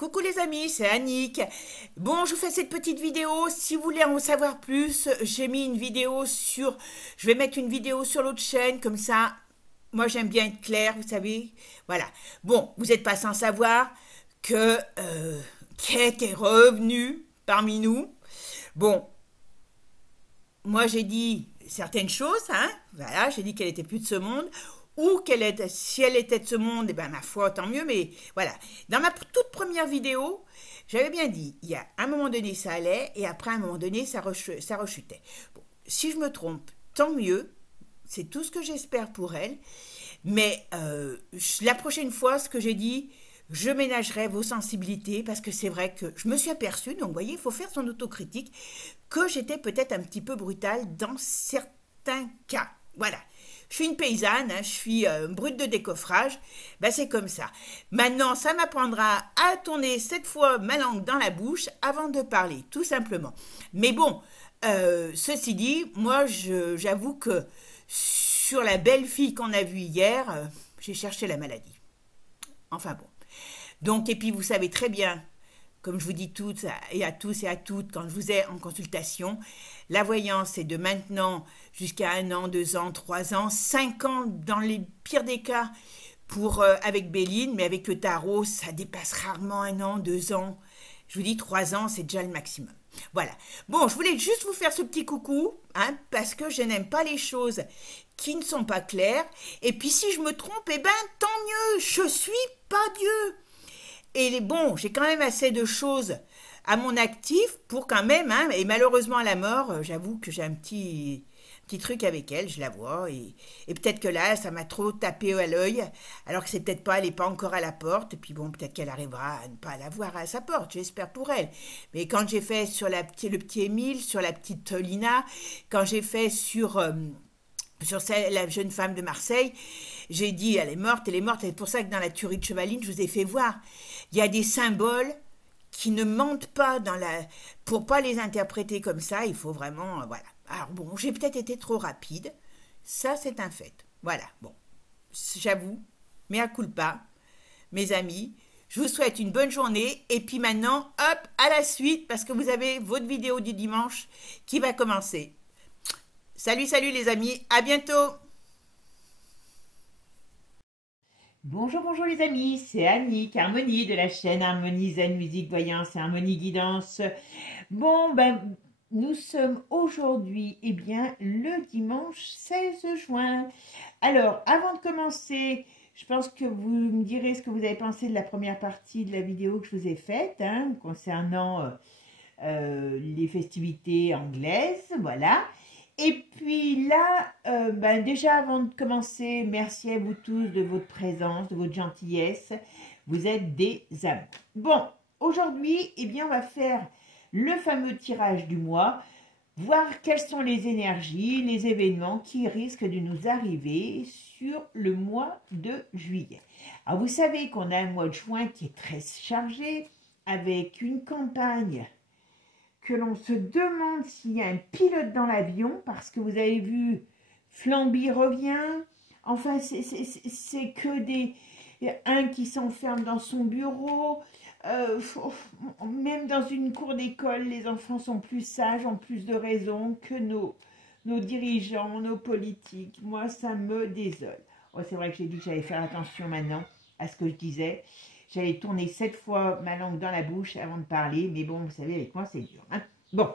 Coucou les amis, c'est Annick. Bon, je vous fais cette petite vidéo. Si vous voulez en savoir plus, j'ai mis une vidéo sur... Je vais mettre une vidéo sur l'autre chaîne, comme ça. Moi, j'aime bien être claire, vous savez. Voilà. Bon, vous n'êtes pas sans savoir que Kate est revenue parmi nous. Bon, moi, j'ai dit certaines choses, hein. Voilà, j'ai dit qu'elle était plus de ce monde. Ou qu'elle était, si elle était de ce monde, eh ben ma foi, tant mieux, mais voilà. Dans ma toute première vidéo, j'avais bien dit, il y a un moment donné, ça allait, et après, à un moment donné, ça rechutait. Bon, si je me trompe, tant mieux, c'est tout ce que j'espère pour elle, mais la prochaine fois, ce que j'ai dit, je ménagerai vos sensibilités, parce que c'est vrai que je me suis aperçue, donc vous voyez, il faut faire son autocritique, que j'étais peut-être un petit peu brutale dans certains cas. Voilà. Je suis une paysanne, hein, je suis brute de décoffrage, ben c'est comme ça. Maintenant, ça m'apprendra à tourner cette fois ma langue dans la bouche avant de parler, tout simplement. Mais bon, ceci dit, moi, j'avoue que sur la belle fille qu'on a vue hier, j'ai cherché la maladie. Enfin bon. Donc, et puis vous savez très bien, comme je vous dis toutes et à tous et à toutes quand je vous ai en consultation, la voyance est de maintenant jusqu'à 1 an, 2 ans, 3 ans, 5 ans dans les pires des cas pour avec Béline, mais avec le tarot, ça dépasse rarement 1 an, 2 ans. Je vous dis 3 ans, c'est déjà le maximum. Voilà. Bon, je voulais juste vous faire ce petit coucou, hein, parce que je n'aime pas les choses qui ne sont pas claires. Et puis si je me trompe, eh ben tant mieux, je suis pas Dieu. Et bon, j'ai quand même assez de choses à mon actif pour quand même, hein, et malheureusement à la mort, j'avoue que j'ai un petit truc avec elle, je la vois, et peut-être que là, ça m'a trop tapé à l'œil, alors que c'est peut-être pas, elle n'est pas encore à la porte, et puis bon, peut-être qu'elle arrivera à ne pas la voir à sa porte, j'espère pour elle. Mais quand j'ai fait sur le petit Émile, sur la petite Lina, quand j'ai fait sur la jeune femme de Marseille, j'ai dit elle est morte, elle est morte. C'est pour ça que dans la tuerie de Chevaline, je vous ai fait voir. Il y a des symboles qui ne mentent pas pour pas les interpréter comme ça. Il faut vraiment, voilà. Alors bon, j'ai peut-être été trop rapide. Ça, c'est un fait. Voilà. Bon, j'avoue, mea culpa, mes amis. Je vous souhaite une bonne journée. Et puis maintenant, hop, à la suite, parce que vous avez votre vidéo du dimanche qui va commencer. Salut, salut les amis, à bientôt. Bonjour, bonjour les amis, c'est Annick, Harmonie de la chaîne Harmonie Zen Musique Voyance et Harmonie Guidance. Bon, ben, nous sommes aujourd'hui, eh bien, le dimanche 16 juin. Alors, avant de commencer, je pense que vous me direz ce que vous avez pensé de la première partie de la vidéo que je vous ai faite, hein, concernant les festivités anglaises, voilà. Et puis là, ben déjà avant de commencer, merci à vous tous de votre présence, de votre gentillesse. Vous êtes des amours. Bon, aujourd'hui, eh bien, on va faire le fameux tirage du mois, voir quelles sont les énergies, les événements qui risquent de nous arriver sur le mois de juillet. Alors, vous savez qu'on a un mois de juin qui est très chargé, avec une campagne que l'on se demande s'il y a un pilote dans l'avion, parce que vous avez vu, Flamby revient, enfin c'est que un qui s'enferme dans son bureau, même dans une cour d'école, les enfants sont plus sages, ont plus de raison que nos dirigeants, nos politiques. Moi, ça me désole. Oh, c'est vrai que j'ai dit que j'allais faire attention maintenant à ce que je disais. J'allais tourner 7 fois ma langue dans la bouche avant de parler, mais bon, vous savez, avec moi, c'est dur. Hein. Bon,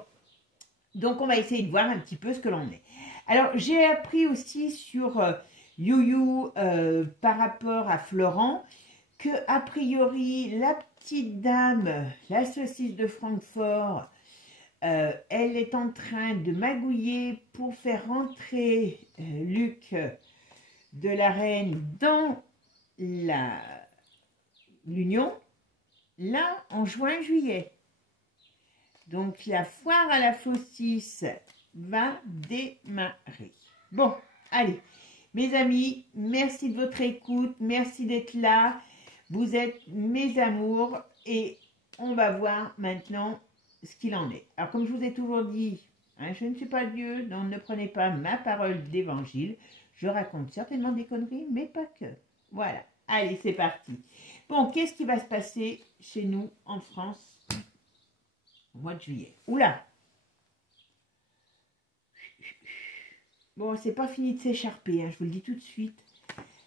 donc on va essayer de voir un petit peu ce que l'on est. Alors, j'ai appris aussi sur YouYou, par rapport à Florent, que a priori, la petite dame, la saucisse de Francfort, elle est en train de magouiller pour faire rentrer Luc de la Reine dans l'Union, là, en juin-juillet. Donc, la foire à la saucisse va démarrer. Bon, allez, mes amis, merci de votre écoute, merci d'être là. Vous êtes mes amours et on va voir maintenant ce qu'il en est. Alors, comme je vous ai toujours dit, hein, je ne suis pas Dieu, donc ne prenez pas ma parole d'évangile. Je raconte certainement des conneries, mais pas que. Voilà. Allez, c'est parti. Bon, qu'est-ce qui va se passer chez nous en France au mois de juillet? Oula! Bon, c'est pas fini de s'écharper, hein, je vous le dis tout de suite.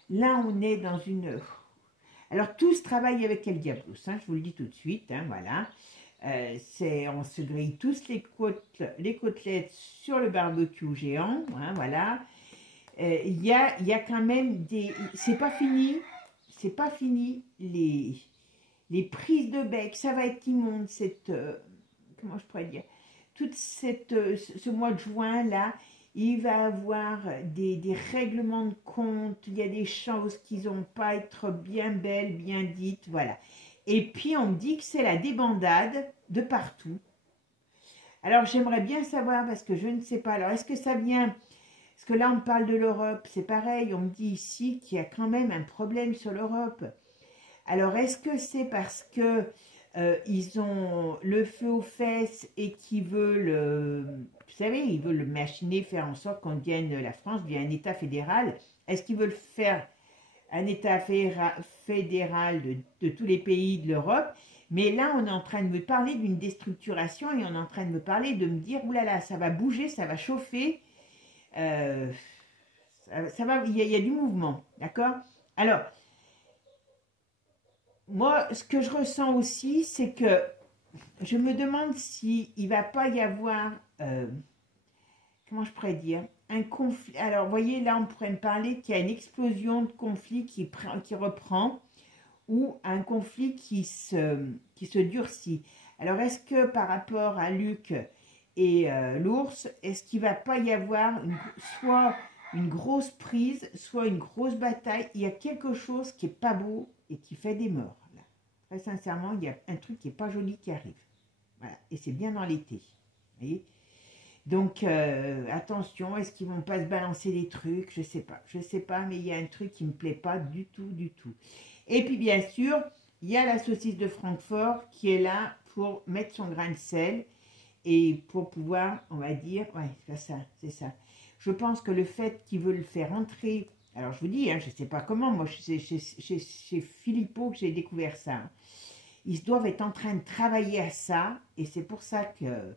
Là, on est dans une... Alors, tous travaillent avec El Diablos, hein, je vous le dis tout de suite, hein, voilà. On se grille tous les côtelettes sur le barbecue géant, hein, voilà. Il y a quand même des... C'est pas fini les prises de bec, ça va être immonde, comment je pourrais dire, ce mois de juin là, il va y avoir des règlements de compte, il y a des choses qui n'ont pas être bien belles, bien dites, voilà. Et puis on me dit que c'est la débandade de partout. Alors j'aimerais bien savoir, parce que je ne sais pas, alors est-ce que ça vient, parce que là on parle de l'Europe, c'est pareil, on me dit ici qu'il y a quand même un problème sur l'Europe. Alors est-ce que c'est parce que ils ont le feu aux fesses et qu'ils veulent, vous savez, ils veulent machiner, faire en sorte qu'on devienne, la France devienne un État fédéral. Est-ce qu'ils veulent faire un État fédéral de tous les pays de l'Europe? Mais là, on est en train de me parler d'une déstructuration et on est en train de me parler, de me dire, oulala, ça va bouger, ça va chauffer, ça va, il y a du mouvement, d'accord? Alors, moi, ce que je ressens aussi, c'est que je me demande s'il ne va pas y avoir, comment je pourrais dire, un conflit. Alors, vous voyez, là, on pourrait me parler qu'il y a une explosion de conflit qui reprend ou un conflit qui se durcit. Alors, est-ce que par rapport à Luc et l'ours, est-ce qu'il ne va pas y avoir soit une grosse prise, soit une grosse bataille? Il y a quelque chose qui n'est pas beau et qui fait des morts. Là. Très sincèrement, il y a un truc qui n'est pas joli qui arrive. Voilà. Et c'est bien dans l'été. Vous voyez? Donc, attention, est-ce qu'ils ne vont pas se balancer des trucs? Je ne sais pas, mais il y a un truc qui ne me plaît pas du tout, du tout. Et puis, bien sûr, il y a la saucisse de Francfort qui est là pour mettre son grain de sel et pour pouvoir, on va dire, ouais, c'est ça. Je pense que le fait qu'ils veulent faire entrer, alors je vous dis, hein, je ne sais pas comment, moi, c'est chez Philippot que j'ai découvert ça. Hein. Ils doivent être en train de travailler à ça et c'est pour ça que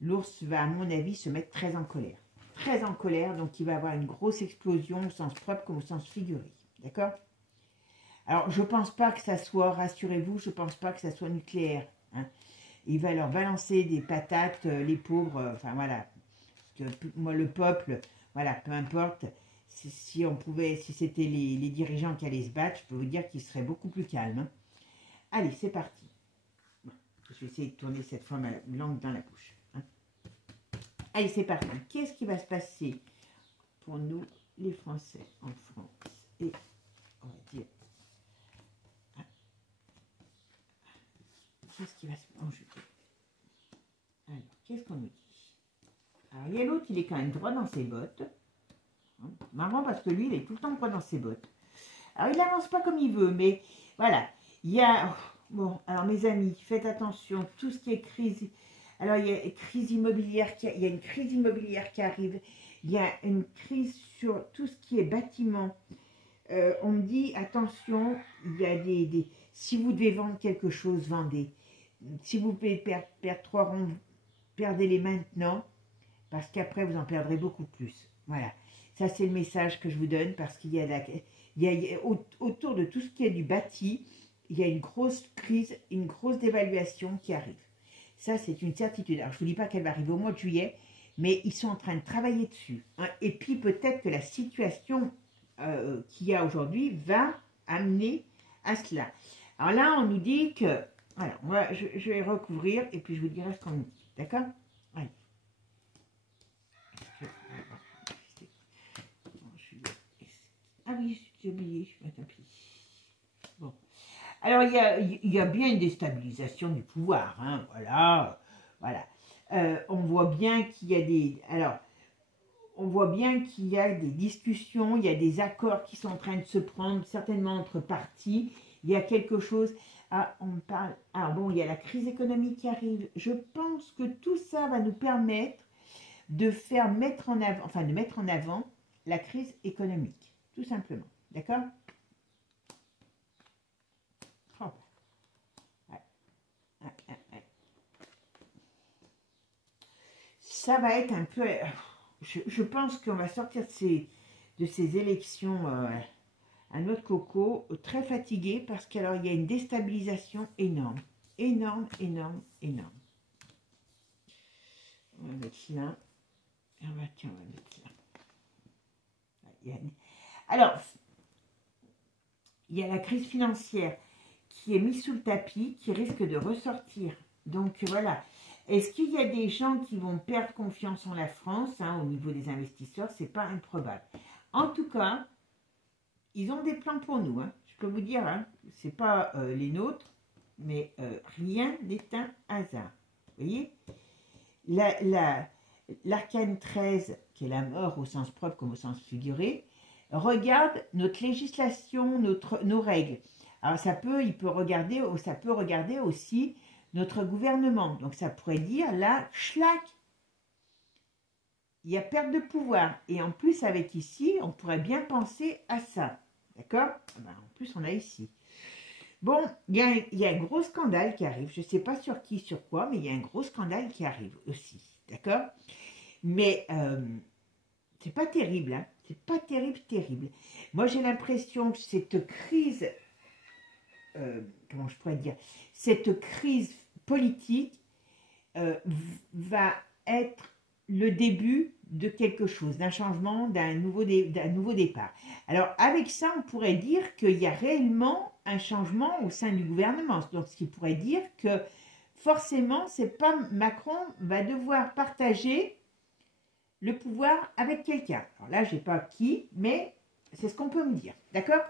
l'ours va, à mon avis, se mettre très en colère. Très en colère, donc il va avoir une grosse explosion au sens propre comme au sens figuré. D'accord? Alors, je ne pense pas que ça soit, rassurez-vous, je ne pense pas que ça soit nucléaire. Hein. Il va leur balancer des patates, les pauvres, enfin voilà. Parce que moi, le peuple, voilà, peu importe, si on pouvait, si c'était les dirigeants qui allaient se battre, je peux vous dire qu'ils seraient beaucoup plus calmes. Hein. Allez, c'est parti. Bon, je vais essayer de tourner cette fois ma langue dans la bouche. Hein. Allez, c'est parti. Qu'est-ce qui va se passer pour nous, les Français, en France? Et, on va dire, qu'est-ce qui va se passer? Alors, qu'est-ce qu'on nous dit? Alors, il y a l'autre, il est quand même droit dans ses bottes. Marrant parce que lui, il est tout le temps droit dans ses bottes. Alors, il n'avance pas comme il veut, mais voilà. Il y a... Bon, alors mes amis, faites attention. Tout ce qui est crise... Alors, il y a une crise immobilière il y a une crise immobilière qui arrive. Il y a une crise sur tout ce qui est bâtiment. On me dit, attention, il y a des... Si vous devez vendre quelque chose, vendez. Si vous pouvez perdre 3 ronds, perdez-les maintenant, parce qu'après, vous en perdrez beaucoup plus. Voilà. Ça, c'est le message que je vous donne, parce qu'il y a, autour de tout ce qui est du bâti, il y a une grosse crise, une grosse dévaluation qui arrive. Ça, c'est une certitude. Alors, je ne vous dis pas qu'elle va arriver au mois de juillet, mais ils sont en train de travailler dessus. Hein. Et puis, peut-être que la situation qu'il y a aujourd'hui va amener à cela. Alors là, on nous dit que... Voilà, je vais recouvrir et puis je vous dirai ce qu'on nous dit. D'accord? Allez. Ah oui, j'ai oublié, tant pis. Bon. Alors, il y a bien une déstabilisation du pouvoir. Hein, voilà. On voit bien qu'il y a des... Alors, on voit bien qu'il y a des discussions, il y a des accords qui sont en train de se prendre, certainement entre partis. Il y a quelque chose... Ah, on parle... Ah bon, il y a la crise économique qui arrive. Je pense que tout ça va nous permettre de mettre en avant la crise économique, tout simplement. D'accord? ça va être un peu... Je pense qu'on va sortir de ces élections à noix de coco très fatigué parce qu'il y a une déstabilisation énorme. Énorme, énorme, énorme. On va mettre là. Tiens, on va mettre là. Alors, il y a la crise financière qui est mise sous le tapis, qui risque de ressortir. Donc voilà. Est-ce qu'il y a des gens qui vont perdre confiance en la France au niveau des investisseurs? C'est pas improbable. En tout cas, ils ont des plans pour nous. Je peux vous dire, c'est pas les nôtres, mais rien n'est un hasard. Vous voyez, l'arcane 13, qui est la mort au sens propre comme au sens figuré, regarde notre législation, nos règles. Alors ça peut regarder aussi notre gouvernement. Donc ça pourrait dire là, schlac, il y a perte de pouvoir. Et en plus avec ici, on pourrait bien penser à ça. D'accord? En plus on a ici. Bon, il y a un gros scandale qui arrive. Je ne sais pas sur qui, sur quoi, mais il y a un gros scandale qui arrive aussi. D'accord? Mais c'est pas terrible, c'est pas terrible. Moi j'ai l'impression que cette crise, comment je pourrais dire, cette crise politique va être le début de quelque chose, d'un changement, d'un nouveau départ. Alors avec ça, on pourrait dire qu'il y a réellement un changement au sein du gouvernement. Donc ce qui pourrait dire que forcément, c'est pas Macron va devoir partager le pouvoir avec quelqu'un. Alors là, je n'ai pas qui, mais c'est ce qu'on peut me dire. D'accord?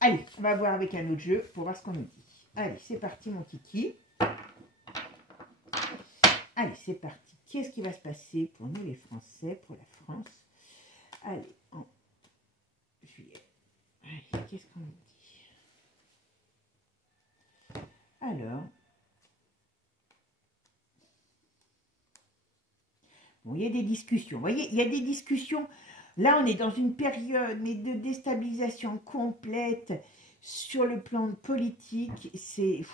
Allez, on va voir avec un autre jeu pour voir ce qu'on nous dit. Allez, c'est parti mon kiki. Allez, c'est parti. Qu'est-ce qui va se passer pour nous les Français, pour la France? Allez, en juillet. Allez, qu'est-ce qu'on nous dit? Alors, bon, il y a des discussions. Vous voyez, il y a des discussions. Là, on est dans une période de déstabilisation complète sur le plan politique. C'est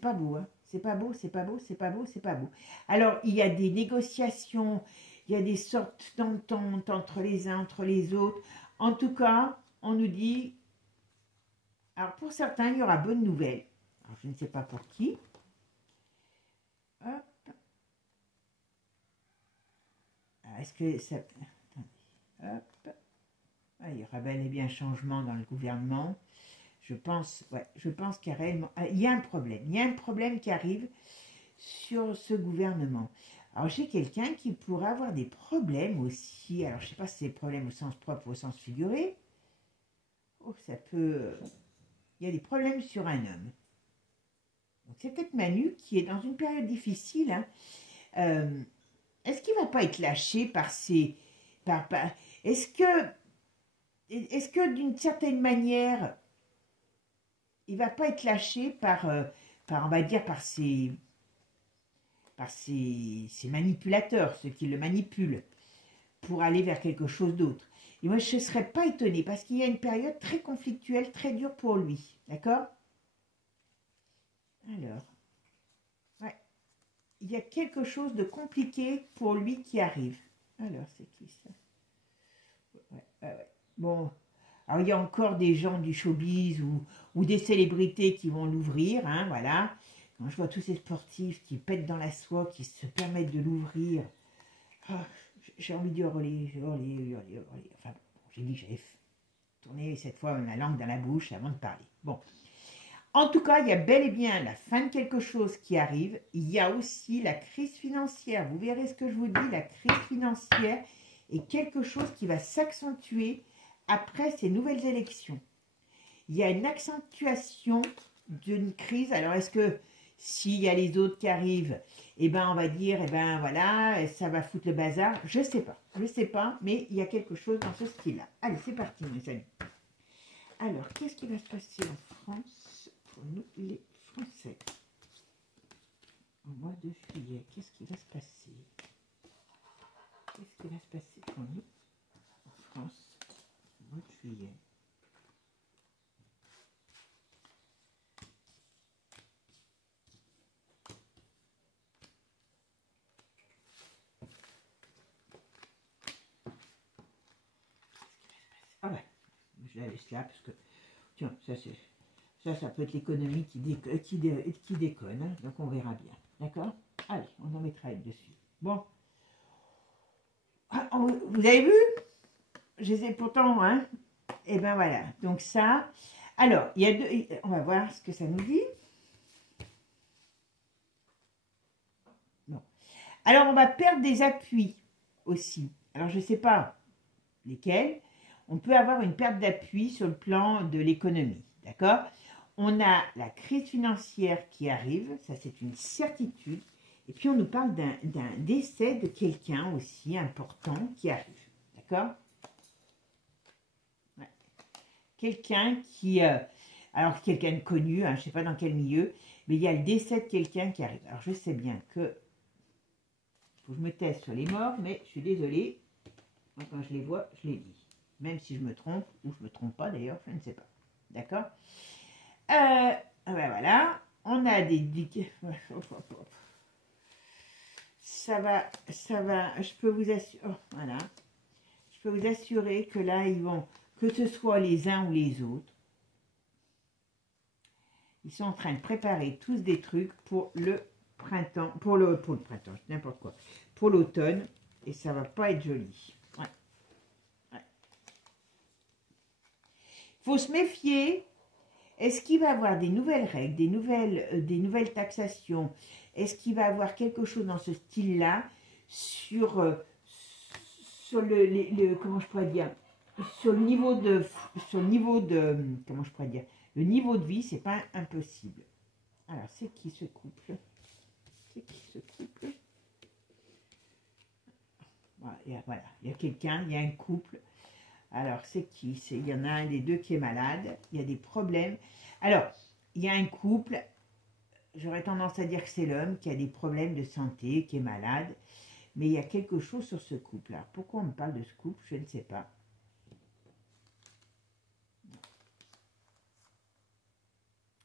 pas beau, C'est pas beau, c'est pas beau, c'est pas beau, c'est pas beau. Alors, il y a des négociations, il y a des sortes d'ententes entre les uns, entre les autres. En tout cas, on nous dit... Alors, pour certains, il y aura bonne nouvelle. Alors, je ne sais pas pour qui. Hop. Est-ce que ça... Attendez. Hop. Ah, il y aura bel et bien un changement dans le gouvernement. Je pense qu'il y a réellement... il y a un problème. Il y a un problème qui arrive sur ce gouvernement. Alors, j'ai quelqu'un qui pourrait avoir des problèmes aussi. Alors, je ne sais pas si c'est des problèmes au sens propre ou au sens figuré. Oh, ça peut... Il y a des problèmes sur un homme. Donc, c'est peut-être Manu qui est dans une période difficile. Est-ce qu'il ne va pas être lâché par ses... Est-ce que d'une certaine manière... il va pas être lâché par on va dire, par ses manipulateurs, ceux qui le manipulent, pour aller vers quelque chose d'autre. Et moi, je ne serais pas étonnée, parce qu'il y a une période très conflictuelle, très dure pour lui. D'accord? Alors, ouais, il y a quelque chose de compliqué pour lui qui arrive. Alors, c'est qui ça? Ouais. Bon... Alors, il y a encore des gens du showbiz ou des célébrités qui vont l'ouvrir, voilà. Quand je vois tous ces sportifs qui pètent dans la soie, qui se permettent de l'ouvrir, j'ai envie de hurler. Enfin, bon, j'ai dit que j'allais tourner cette fois la langue dans la bouche avant de parler. Bon. En tout cas, il y a bel et bien la fin de quelque chose qui arrive. Il y a aussi la crise financière. Vous verrez ce que je vous dis, la crise financière est quelque chose qui va s'accentuer après ces nouvelles élections. Il y a une accentuation d'une crise. Alors, est-ce que s'il y a les autres qui arrivent, on va dire, voilà, ça va foutre le bazar? Je ne sais pas, mais il y a quelque chose dans ce style-là. Allez, c'est parti, mes amis. Alors, qu'est-ce qui va se passer en France pour nous, les Français? Au mois de juillet, qu'est-ce qui va se passer? Qu'est-ce qui va se passer pour nous, en France? Mois de juillet. je la laisse là, parce que, tiens, ça peut être l'économie qui déconne, hein, donc on verra bien, d'accord? Allez, on en mettra une dessus. Bon. Ah, vous avez vu? Je les ai pourtant, hein? Et ben voilà, donc ça. Alors, il y a deux, on va voir ce que ça nous dit. Non. Alors, on va perdre des appuis aussi. Alors, je ne sais pas lesquels. On peut avoir une perte d'appui sur le plan de l'économie, d'accord? On a la crise financière qui arrive, ça c'est une certitude. Et puis, on nous parle d'un décès de quelqu'un aussi important qui arrive, d'accord? Ouais. Quelqu'un qui... alors, quelqu'un de connu, hein, je ne sais pas dans quel milieu, mais il y a le décès de quelqu'un qui arrive. Alors, je sais bien que... faut que je me taise sur les morts, mais je suis désolée. Moi, quand je les vois, je les dis. Même si je me trompe, ou je ne me trompe pas d'ailleurs, je ne sais pas. D'accord? Ben voilà. On a des... Ça va, je peux vous assurer... Oh, voilà. Je peux vous assurer que là, ils vont... Que ce soit les uns ou les autres, ils sont en train de préparer tous des trucs pour le printemps, pour le printemps, n'importe quoi, pour l'automne, et ça va pas être joli. Ouais. Ouais. Faut se méfier. Est-ce qu'il va y avoir des nouvelles règles, des nouvelles taxations? Est-ce qu'il va y avoir quelque chose dans ce style-là sur le comment je pourrais dire, sur le niveau de comment je pourrais dire, le niveau de vie, c'est pas impossible. Alors, c'est qui ce couple? C'est qui ce couple? Voilà, il y a quelqu'un, il y a un couple. Alors, c'est qui? Il y en a un des deux qui est malade. Il y a des problèmes. Alors, il y a un couple. J'aurais tendance à dire que c'est l'homme qui a des problèmes de santé, qui est malade. Mais il y a quelque chose sur ce couple. Alors, pourquoi on me parle de ce couple? Je ne sais pas.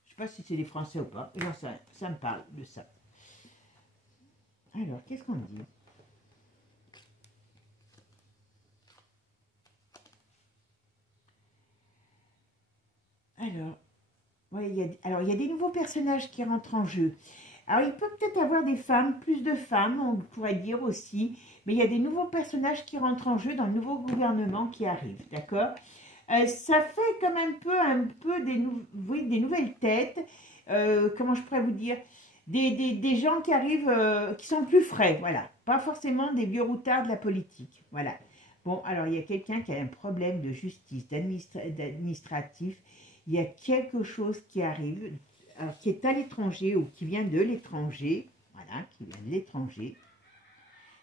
Je ne sais pas si c'est des Français ou pas. Non, ça me parle de ça. Alors, qu'est-ce qu'on dit? Alors, ouais, il y a des nouveaux personnages qui rentrent en jeu. Alors, il peut peut-être avoir des femmes, plus de femmes, on pourrait dire aussi, mais il y a des nouveaux personnages qui rentrent en jeu dans le nouveau gouvernement qui arrive, d'accord? Ça fait comme un peu des nouvelles têtes, comment je pourrais vous dire, des gens qui arrivent, qui sont plus frais, voilà, pas forcément des vieux routards de la politique, voilà. Bon, alors il y a quelqu'un qui a un problème de justice, d'administratif. Il y a quelque chose qui arrive, alors, qui est à l'étranger ou qui vient de l'étranger, voilà, qui vient de l'étranger.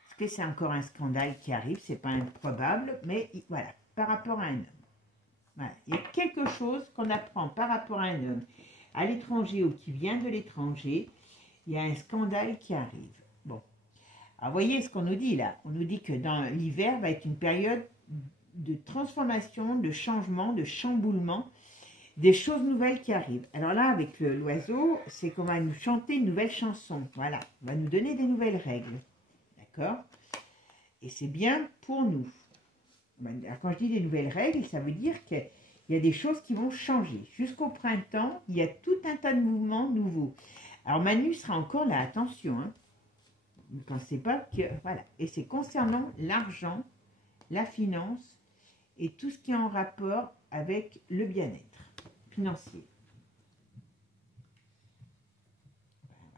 Est-ce que c'est encore un scandale qui arrive? C'est pas improbable, mais voilà, par rapport à un homme. Voilà, il y a quelque chose qu'on apprend par rapport à un homme à l'étranger ou qui vient de l'étranger. Il y a un scandale qui arrive. Bon, alors voyez ce qu'on nous dit là. On nous dit que dans l'hiver va être une période de transformation, de changement, de chamboulement. Des choses nouvelles qui arrivent. Alors là, avec l'oiseau, c'est qu'on va nous chanter une nouvelle chanson. Voilà, on va nous donner des nouvelles règles. D'accord? Et c'est bien pour nous. Alors quand je dis des nouvelles règles, ça veut dire qu'il y a des choses qui vont changer. Jusqu'au printemps, il y a tout un tas de mouvements nouveaux. Alors Manu sera encore là, attention. Hein. Ne pensez pas que... Voilà. Et c'est concernant l'argent, la finance et tout ce qui est en rapport avec le bien-être financier.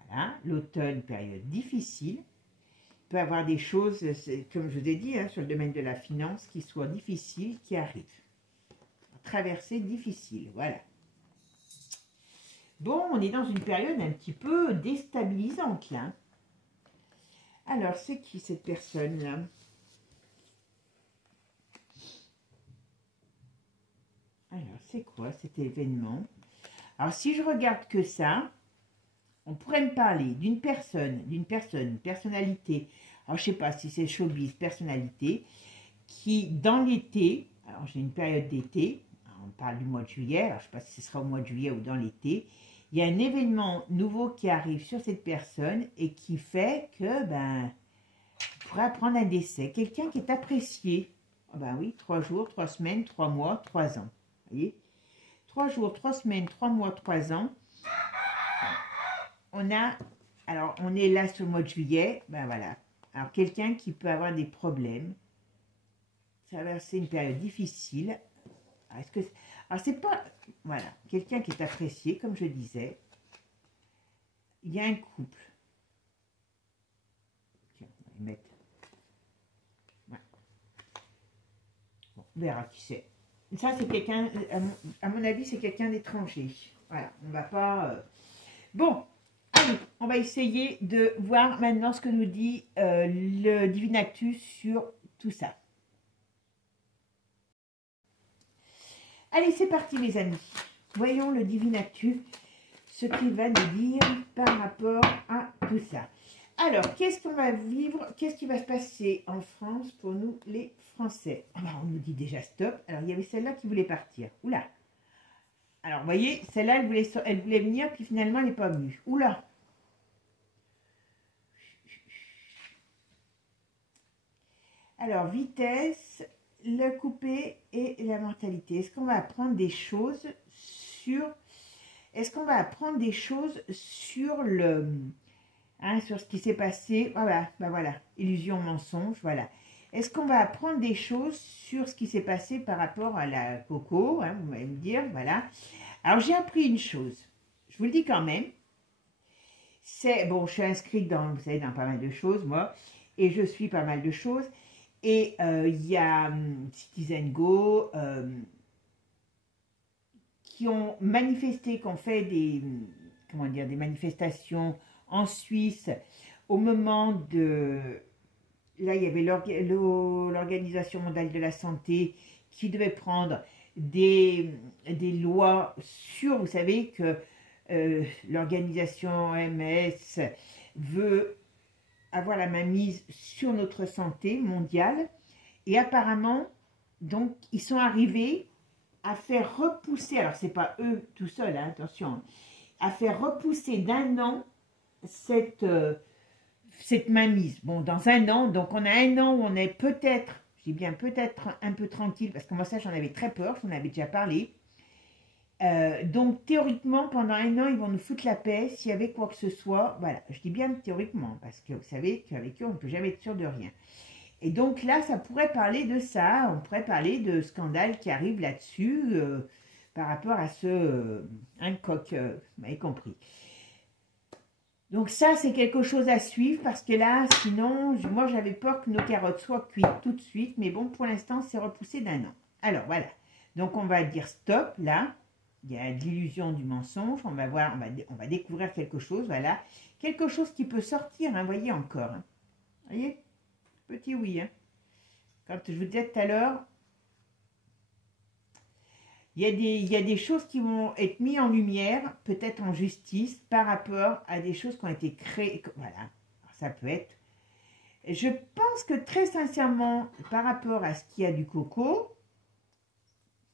Voilà, l'automne, période difficile. Il peut y avoir des choses, comme je vous ai dit, hein, sur le domaine de la finance, qui soient difficiles, qui arrivent. Traversée difficile, voilà. Bon, on est dans une période un petit peu déstabilisante, là. Alors, c'est qui cette personne-là? Alors, c'est quoi cet événement? Alors, si je regarde que ça, on pourrait me parler d'une personne, une personnalité, alors je ne sais pas si c'est showbiz, personnalité, qui, dans l'été, alors j'ai une période d'été, on parle du mois de juillet, alors je ne sais pas si ce sera au mois de juillet ou dans l'été, il y a un événement nouveau qui arrive sur cette personne et qui fait que, ben, on pourrait apprendre un décès. Quelqu'un qui est apprécié. Oh ben oui, 3 jours, 3 semaines, 3 mois, 3 ans. Vous voyez, 3 jours, 3 semaines, 3 mois, 3 ans. On a, alors on est là sur le mois de juillet, ben voilà. Alors quelqu'un qui peut avoir des problèmes, traverser une période difficile. Alors, alors c'est pas, voilà, quelqu'un qui est apprécié, comme je disais. Il y a un couple. Tiens, on va les mettre. Ouais. Bon, on verra qui c'est. Ça, c'est quelqu'un, à mon avis, c'est quelqu'un d'étranger. Voilà, on va pas... Bon, allez, on va essayer de voir maintenant ce que nous dit le Divinactus sur tout ça. Allez, c'est parti, mes amis. Voyons le Divinactus, ce qu'il va nous dire par rapport à tout ça. Alors, qu'est-ce qu'on va vivre? Qu'est-ce qui va se passer en France pour nous, les Français? Ah bah, on nous dit déjà stop. Alors, il y avait celle-là qui voulait partir. Oula! Alors, vous voyez, celle-là, elle voulait venir, puis finalement, elle n'est pas venue. Oula! Alors, vitesse, le coupé et la mortalité. Est-ce qu'on va apprendre des choses sur... Est-ce qu'on va apprendre des choses sur le... Hein, sur ce qui s'est passé? Voilà, ben voilà, illusion, mensonge, voilà. Est-ce qu'on va apprendre des choses sur ce qui s'est passé par rapport à la Coco, hein, vous allez me dire, voilà. Alors, j'ai appris une chose, je vous le dis quand même, c'est, bon, je suis inscrite dans, vous savez, dans pas mal de choses, moi, et je suis pas mal de choses, et il y a Citizen Go, qui ont manifesté, qui ont fait des, comment dire, des manifestations en Suisse au moment de... Là, il y avait l'Organisation mondiale de la santé qui devait prendre des lois sur, vous savez que l'organisation OMS veut avoir la main mise sur notre santé mondiale. Et apparemment, donc, ils sont arrivés à faire repousser, alors c'est pas eux tout seuls, hein, attention, à faire repousser d'1 an cette mainmise. Bon, dans 1 an, donc on a 1 an où on est peut-être, je dis bien peut-être un peu tranquille, parce que moi ça j'en avais très peur, j'en avais déjà parlé. Donc théoriquement, pendant 1 an, ils vont nous foutre la paix s'il y avait quoi que ce soit. Voilà, je dis bien théoriquement, parce que vous savez qu'avec eux, on ne peut jamais être sûr de rien. Et donc là, ça pourrait parler de ça, on pourrait parler de scandale qui arrive là-dessus, par rapport à ce coq, vous m'avez compris. Donc ça, c'est quelque chose à suivre, parce que là, sinon, moi j'avais peur que nos carottes soient cuites tout de suite, mais bon, pour l'instant, c'est repoussé d'1 an. Alors voilà, donc on va dire stop, là, il y a de l'illusion du mensonge, on va voir, on va découvrir quelque chose, voilà, quelque chose qui peut sortir, hein, voyez encore, hein. Voyez, petit oui, hein. Quand je vous disais tout à l'heure, il y a des choses qui vont être mises en lumière, peut-être en justice, par rapport à des choses qui ont été créées. Voilà, alors, ça peut être... Je pense que très sincèrement, par rapport à ce qu'il y a du coco,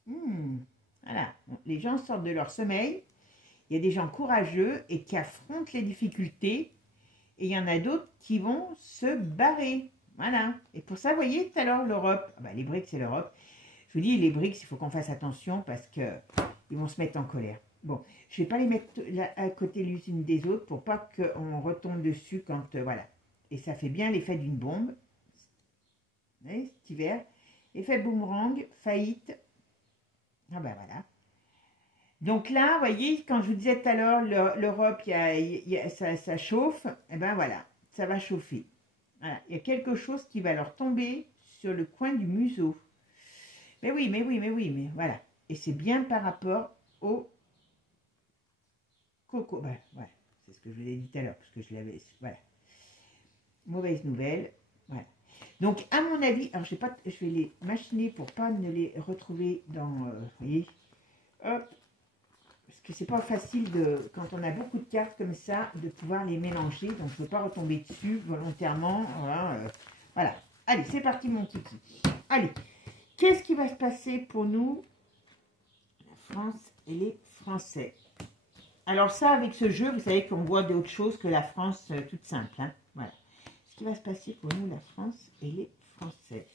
voilà, les gens sortent de leur sommeil, il y a des gens courageux et qui affrontent les difficultés, et il y en a d'autres qui vont se barrer. Voilà, et pour ça, vous voyez, tout à l'heure, l'Europe, les BRICS, c'est l'Europe. Je vous dis, les BRICS, il faut qu'on fasse attention parce qu'ils vont se mettre en colère. Bon, je ne vais pas les mettre là, à côté les unes des autres pour pas qu'on retombe dessus quand... voilà. Et ça fait bien l'effet d'une bombe. Vous voyez, cet hiver. Effet boomerang, faillite. Ah ben voilà. Donc là, vous voyez, quand je vous disais tout à l'heure, l'Europe, ça chauffe. Et ben voilà, ça va chauffer. Voilà. Il y a quelque chose qui va leur tomber sur le coin du museau. Mais oui, mais voilà. Et c'est bien par rapport au coco. Ben, voilà, c'est ce que je vous ai dit tout à l'heure, parce que je l'avais... Voilà. Mauvaise nouvelle. Voilà. Donc, à mon avis, alors je vais les machiner pour pas ne les retrouver dans... vous voyez, hop. Parce que c'est pas facile, quand on a beaucoup de cartes comme ça, de pouvoir les mélanger. Donc, je ne veux pas retomber dessus volontairement. Voilà. Voilà. Allez, c'est parti, mon kiki. Allez. Qu'est-ce qui va se passer pour nous, la France et les Français? Alors ça, avec ce jeu, vous savez qu'on voit d'autres choses que la France toute simple. Hein, voilà. Ce qui va se passer pour nous, la France et les Français.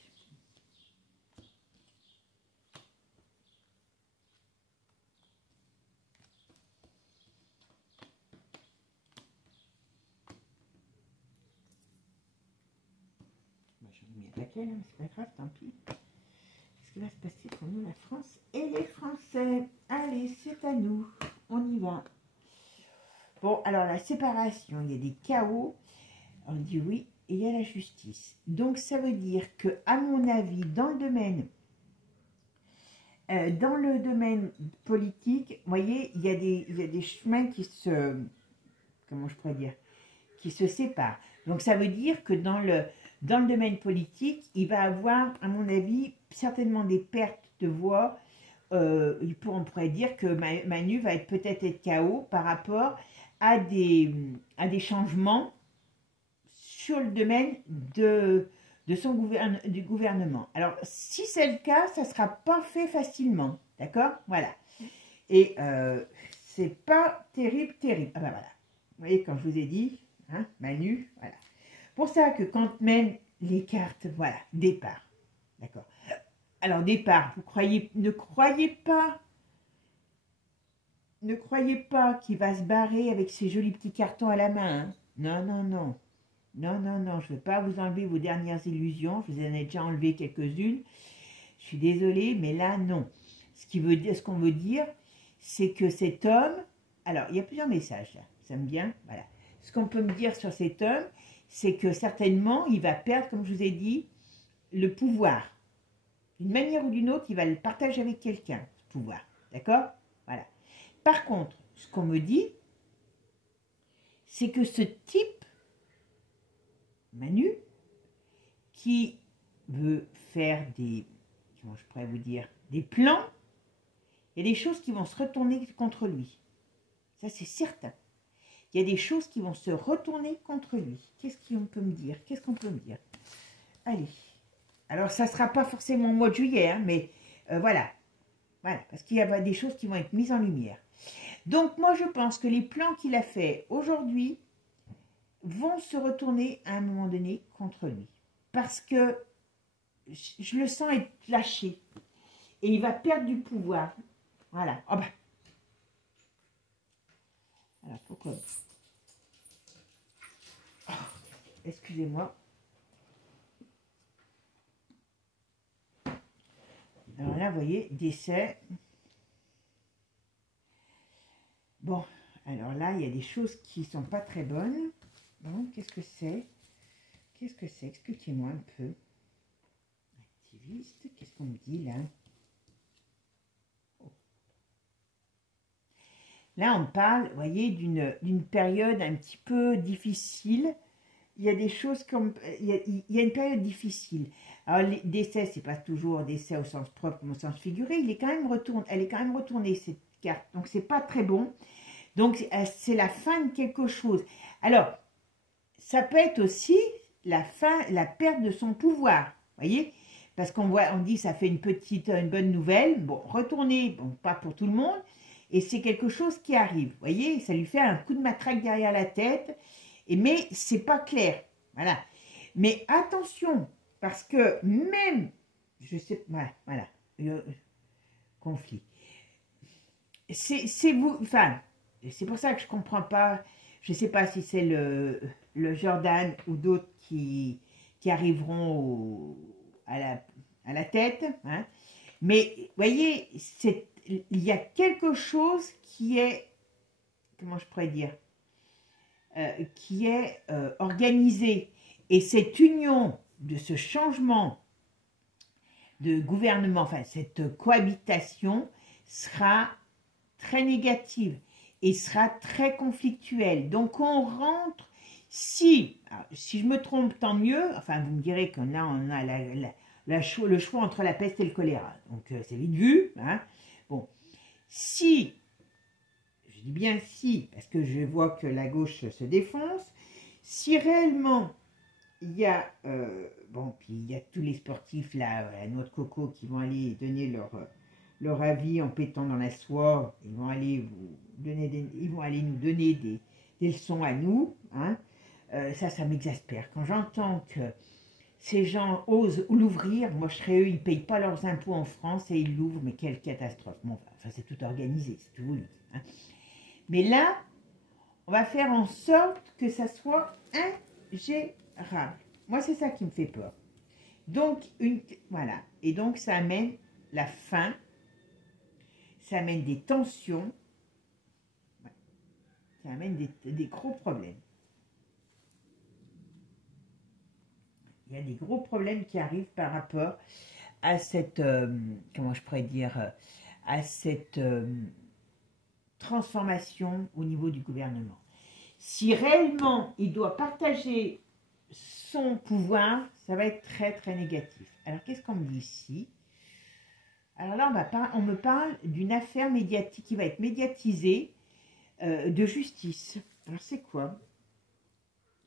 j'en ai mis un paquet là, mais c'est pas grave, tant pis. Qu'est-ce qui va se passer pour nous, la France et les Français? Allez, c'est à nous, on y va. Bon, alors la séparation, il y a des chaos, on dit oui, et il y a la justice. Donc ça veut dire que, à mon avis, dans le domaine politique, vous voyez, il y a des chemins qui se, comment je pourrais dire, qui se séparent. Donc ça veut dire que dans le domaine politique, il va avoir, à mon avis, certainement des pertes de voix. On pourrait dire que Manu va peut-être être KO par rapport à des changements sur le domaine du gouvernement. Alors, si c'est le cas, ça ne sera pas fait facilement. D'accord? Voilà. Et c'est pas terrible. Ah ben voilà. Vous voyez, quand je vous ai dit, hein, Manu, voilà. Pour ça que quand même les cartes, voilà, départ. D'accord? Alors, départ, ne croyez pas qu'il va se barrer avec ses jolis petits cartons à la main. Hein. Non, non, non. Non, non, non, je ne veux pas vous enlever vos dernières illusions. Je vous en ai déjà enlevé quelques-unes. Je suis désolée, mais là, non. Ce qu'on veut dire, c'est que cet homme... Alors, il y a plusieurs messages, là. Ça me vient, voilà. Ce qu'on peut me dire sur cet homme, c'est que certainement, il va perdre, comme je vous ai dit, le pouvoir. D'une manière ou d'une autre, il va le partager avec quelqu'un, ce pouvoir. D'accord? Voilà. Par contre, ce qu'on me dit, c'est que ce type, Manu, qui veut faire des, comment je pourrais vous dire, des plans, il y a des choses qui vont se retourner contre lui. Ça, c'est certain. Il y a des choses qui vont se retourner contre lui. Qu'est-ce qu'on peut me dire? Qu'est-ce qu'on peut me dire? Allez. Alors, ça ne sera pas forcément au mois de juillet, hein, mais voilà. Voilà, parce qu'il y a des choses qui vont être mises en lumière. Donc, moi, je pense que les plans qu'il a faits aujourd'hui vont se retourner à un moment donné contre lui. Parce que je le sens être lâché. Et il va perdre du pouvoir. Voilà. Oh bah. Alors, pourquoi? Oh, excusez-moi. Alors là, vous voyez, décès. Bon, alors là, il y a des choses qui ne sont pas très bonnes. Bon, qu'est-ce que c'est? Qu'est-ce que c'est? Expliquez-moi un peu. Activiste, qu'est-ce qu'on me dit là? Oh. Là, on parle, vous voyez, d'une période un petit peu difficile. Il y a des choses comme... Il y a une période difficile. Alors, les décès, ce n'est pas toujours décès au sens propre comme au sens figuré. Elle est quand même retournée, cette carte. Donc, ce n'est pas très bon. Donc, c'est la fin de quelque chose. Alors, ça peut être aussi la perte de son pouvoir. Vous voyez? Parce qu'on dit ça fait une bonne nouvelle. Bon, retourner, bon, pas pour tout le monde. Et c'est quelque chose qui arrive. Vous voyez? Ça lui fait un coup de matraque derrière la tête. Mais c'est pas clair. Voilà. Mais attention, parce que même, je sais, voilà, conflit. C'est vous, enfin, c'est pour ça que je comprends pas. Je sais pas si c'est le Jordan ou d'autres qui arriveront à la tête. Hein. Mais vous voyez, il y a quelque chose qui est, comment je pourrais dire, qui est organisée. Et cette union de ce changement de gouvernement, enfin cette cohabitation sera très négative et sera très conflictuelle. Donc on rentre, si je me trompe tant mieux, enfin vous me direz qu'on a, le choix entre la peste et le choléra. Donc c'est vite vu. Hein. Bon, si... Je dis bien si, parce que je vois que la gauche se défonce. Si réellement, il y a, bon, puis il y a tous les sportifs, là, à noix de coco, qui vont aller donner leur avis en pétant dans la soie. Ils vont aller nous donner des leçons à nous. Hein. Ça m'exaspère. Quand j'entends que ces gens osent l'ouvrir, moi je serais eux, ils ne payent pas leurs impôts en France et ils l'ouvrent, mais quelle catastrophe. Bon, enfin, c'est tout organisé, c'est tout voulu. Hein. Mais là, on va faire en sorte que ça soit ingérable. Moi, c'est ça qui me fait peur. Donc, voilà. Et donc, ça amène la faim, ça amène des tensions, ouais, ça amène des gros problèmes. Il y a des gros problèmes qui arrivent par rapport à cette, comment je pourrais dire, à cette transformation au niveau du gouvernement. Si réellement il doit partager son pouvoir, ça va être très très négatif. Alors qu'est-ce qu'on me dit ici? Alors là on me parle d'une affaire médiatique qui va être médiatisée de justice. Alors c'est quoi?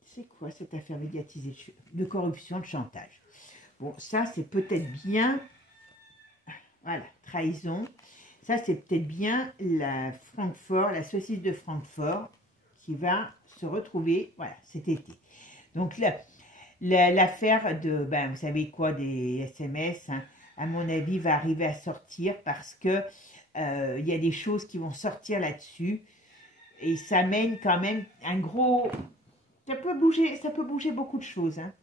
C'est quoi cette affaire médiatisée de corruption, de chantage? Bon, ça c'est peut-être bien, voilà, trahison. Ça c'est peut-être bien la Francfort, la saucisse de Francfort qui va se retrouver, voilà, cet été. Donc l'affaire de, ben, vous savez quoi, des SMS, hein, à mon avis, va arriver à sortir parce que il y a des choses qui vont sortir là-dessus et ça mène quand même un gros, ça peut bouger beaucoup de choses, hein.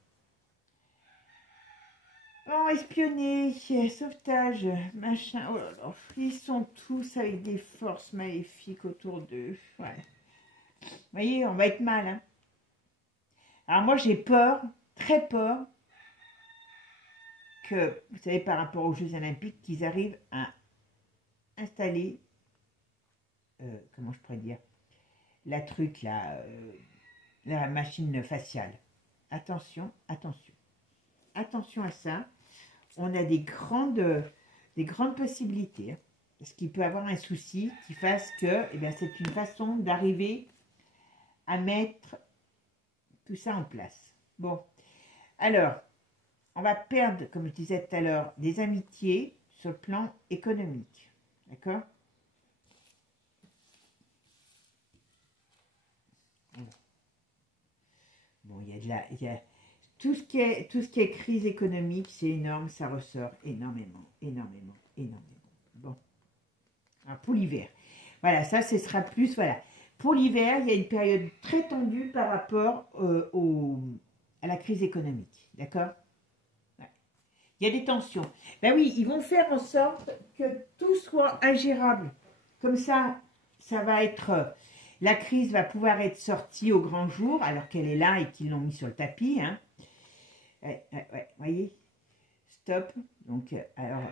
Oh, espionner, sauvetage, machin, oh là là, ils sont tous avec des forces maléfiques autour d'eux, ouais. Vous voyez, on va être mal, hein. Alors moi j'ai peur, très peur, que, vous savez, par rapport aux Jeux Olympiques, qu'ils arrivent à installer, comment je pourrais dire, la truc là, la machine faciale. Attention, attention. Attention à ça. On a des grandes possibilités. Hein, parce qu'il peut avoir un souci qui fasse que, eh bien, c'est une façon d'arriver à mettre tout ça en place. Bon, alors, on va perdre, comme je disais tout à l'heure, des amitiés sur le plan économique. D'accord? Bon, il y a tout ce qui est crise économique, c'est énorme, ça ressort énormément. Bon, alors pour l'hiver, voilà, ça, ce sera plus, voilà. Pour l'hiver, il y a une période très tendue par rapport à la crise économique, d'accord? Ouais. Il y a des tensions. Ben oui, ils vont faire en sorte que tout soit ingérable. Comme ça va être... la crise va pouvoir être sortie au grand jour, alors qu'elle est là et qu'ils l'ont mis sur le tapis, hein. Ouais, voyez, stop. Donc, alors,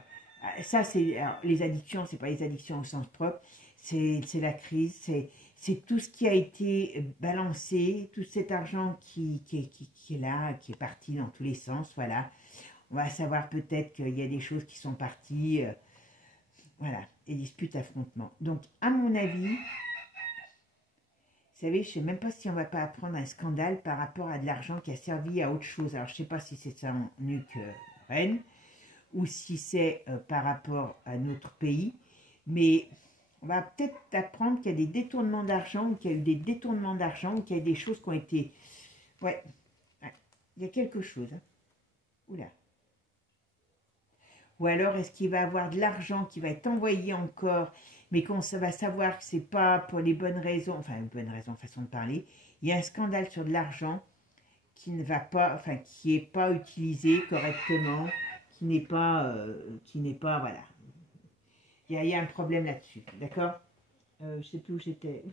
ça, c'est les addictions, c'est pas les addictions au sens propre, c'est la crise, c'est tout ce qui a été balancé, tout cet argent qui est là, qui est parti dans tous les sens, voilà. On va savoir peut-être qu'il y a des choses qui sont parties, voilà, et disputes, affrontements. Donc, à mon avis, vous savez, je ne sais même pas si on ne va pas apprendre un scandale par rapport à de l'argent qui a servi à autre chose. Alors, je ne sais pas si c'est ça en Ukraine ou si c'est par rapport à notre pays. Mais on va peut-être apprendre qu'il y a des détournements d'argent, ou qu'il y a eu des détournements d'argent, ou qu'il y a des choses qui ont été... Ouais, il y a quelque chose. Hein. Oula. Ou alors, est-ce qu'il va y avoir de l'argent qui va être envoyé encore, mais qu'on va savoir que c'est pas pour les bonnes raisons, enfin, une bonne raison, façon de parler. Il y a un scandale sur de l'argent qui ne va pas, enfin, qui n'est pas utilisé correctement, qui n'est pas, voilà. Il y a un problème là-dessus, d'accord? Je ne sais plus où c'était,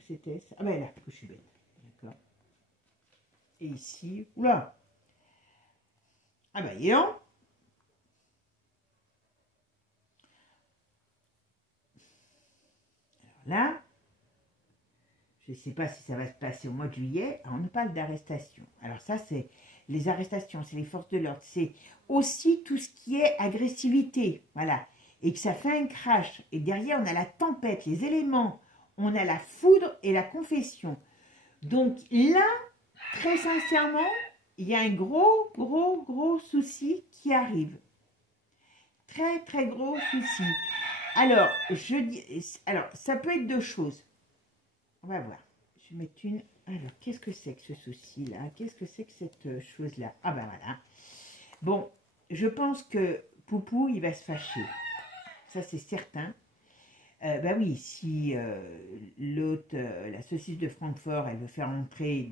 ah ben là, je suis bête, d'accord? Et ici, oula! Ah ben, dis donc! Là, je ne sais pas si ça va se passer au mois de juillet, on nous parle d'arrestation. Alors ça, c'est les arrestations, c'est les forces de l'ordre, c'est aussi tout ce qui est agressivité, voilà, et que ça fait un crash. Et derrière, on a la tempête, les éléments, on a la foudre et la confession. Donc là, très sincèrement, il y a un gros souci qui arrive. Très, très gros souci. Alors, ça peut être deux choses. On va voir. Je vais mettre une... Alors, qu'est-ce que c'est que ce souci-là? Qu'est-ce que c'est que cette chose-là? Ah ben voilà. Bon, je pense que Poupou, il va se fâcher. Ça, c'est certain. Ben oui, si l'autre, la saucisse de Francfort, elle veut faire entrer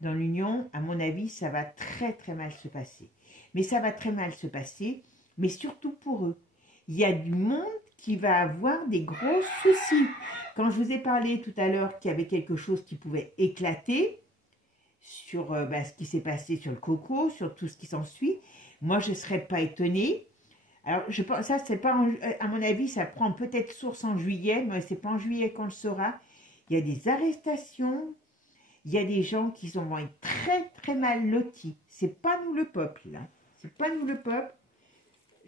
dans l'Union, à mon avis, ça va très, très mal se passer. mais ça va très mal se passer, mais surtout pour eux. Il y a du monde qui va avoir des gros soucis. Quand je vous ai parlé tout à l'heure qu'il y avait quelque chose qui pouvait éclater sur ce qui s'est passé sur le coco, sur tout ce qui s'ensuit, moi je ne serais pas étonnée. Alors, je pense, ça, c'est pas, à mon avis, ça prend peut-être source en juillet, mais c'est pas en juillet qu'on le saura. Il y a des arrestations, il y a des gens qui vont être très, très mal lotis. C'est pas nous le peuple, là. C'est pas nous le peuple.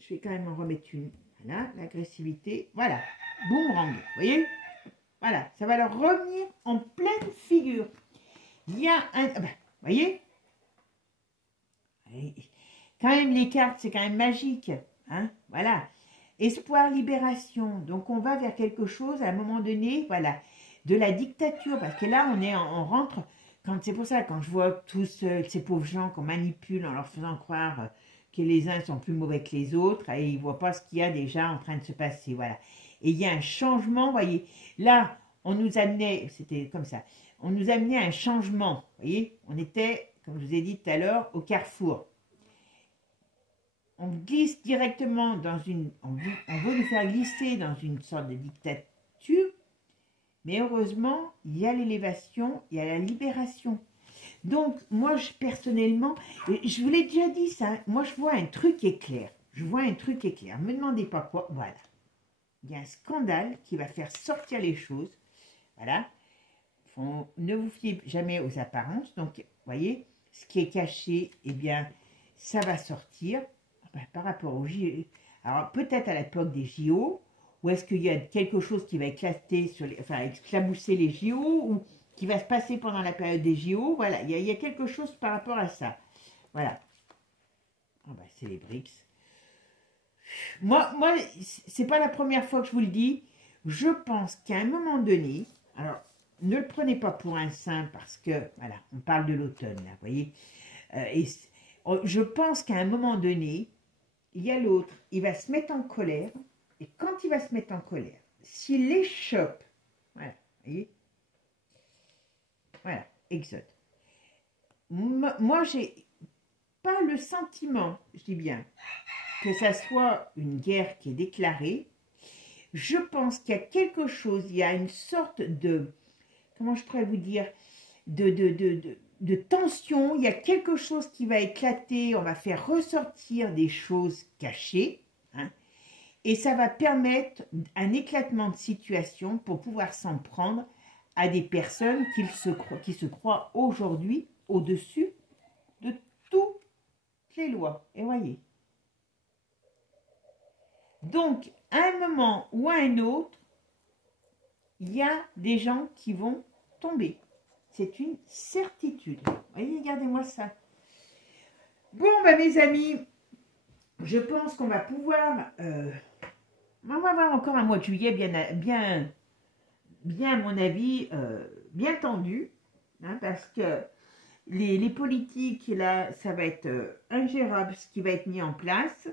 Je vais quand même en remettre une. Voilà, l'agressivité. Voilà, boomerang, vous voyez? Voilà, ça va leur revenir en pleine figure. Il y a un... vous voyez? Quand même, les cartes, c'est quand même magique. Hein, voilà, espoir, libération. Donc on va vers quelque chose à un moment donné, voilà, de la dictature, parce que là on rentre, c'est pour ça quand je vois tous ces pauvres gens qu'on manipule en leur faisant croire que les uns sont plus mauvais que les autres et ils ne voient pas ce qu'il y a déjà en train de se passer, voilà. Et il y a un changement, vous voyez, là on nous amenait, c'était comme ça, on nous amenait un changement, vous voyez, on était, comme je vous ai dit tout à l'heure, au carrefour. On glisse directement dans une... On veut nous faire glisser dans une sorte de dictature, mais heureusement, il y a l'élévation, il y a la libération. Donc, moi, personnellement, je vous l'ai déjà dit ça, moi, je vois un truc éclair. Je vois un truc éclair. Ne me demandez pas quoi. Voilà. Il y a un scandale qui va faire sortir les choses. Voilà. Ne vous fiez jamais aux apparences. Donc, vous voyez, ce qui est caché, eh bien, ça va sortir. Par rapport au JO, alors peut-être à l'époque des JO, ou est-ce qu'il y a quelque chose qui va éclater, éclabousser les JO, ou qui va se passer pendant la période des JO, voilà, il y a quelque chose par rapport à ça. Voilà. Oh ben, c'est les BRICS. Moi c'est pas la première fois que je vous le dis, je pense qu'à un moment donné, alors, ne le prenez pas pour un saint, parce que, voilà, on parle de l'automne, là, vous voyez, je pense qu'à un moment donné, il y a l'autre, il va se mettre en colère, et quand il va se mettre en colère, s'il les chope, voilà, vous voyez, voilà, Exode. Moi, j'ai pas le sentiment, je dis bien, que ça soit une guerre qui est déclarée. Je pense qu'il y a quelque chose, il y a une sorte de, comment je pourrais vous dire, de tension, il y a quelque chose qui va éclater, on va faire ressortir des choses cachées, hein, et ça va permettre un éclatement de situation pour pouvoir s'en prendre à des personnes qui se croient aujourd'hui au-dessus de toutes les lois. Et voyez. Donc, à un moment ou à un autre, il y a des gens qui vont tomber. C'est une certitude. Voyez, regardez-moi ça. Bon, mes amis, je pense qu'on va pouvoir... on va avoir encore un mois de juillet bien à mon avis, bien tendu. Hein, parce que les politiques, là, ça va être ingérable ce qui va être mis en place.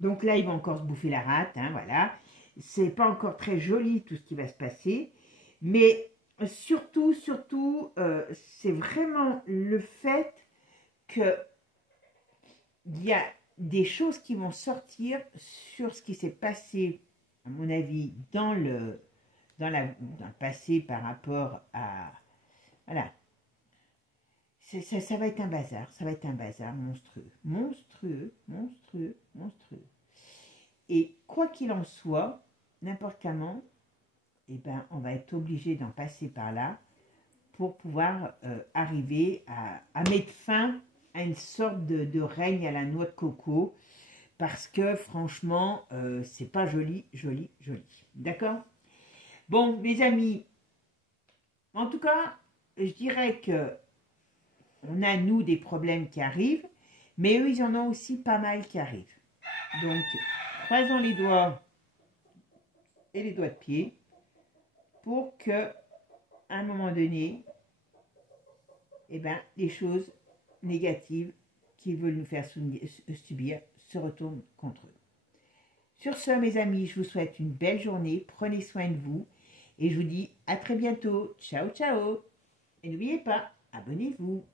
Donc là, ils vont encore se bouffer la rate. Hein, voilà. C'est pas encore très joli tout ce qui va se passer. Mais... surtout, c'est vraiment le fait qu'il y a des choses qui vont sortir sur ce qui s'est passé, à mon avis, dans le passé par rapport à... Voilà. Ça va être un bazar, ça va être un bazar monstrueux. Monstrueux. Et quoi qu'il en soit, n'importe comment, eh ben, on va être obligé d'en passer par là pour pouvoir arriver à mettre fin à une sorte de règne à la noix de coco, parce que franchement, c'est pas joli. D'accord? Bon, mes amis, en tout cas, je dirais que on a, nous, des problèmes qui arrivent, mais eux, ils en ont aussi pas mal qui arrivent. Donc, croisons les doigts et les doigts de pied, pour que, à un moment donné, eh ben, les choses négatives qu'ils veulent nous faire subir se retournent contre eux. Sur ce, mes amis, je vous souhaite une belle journée. Prenez soin de vous. Et je vous dis à très bientôt. Ciao, ciao. Et n'oubliez pas, abonnez-vous.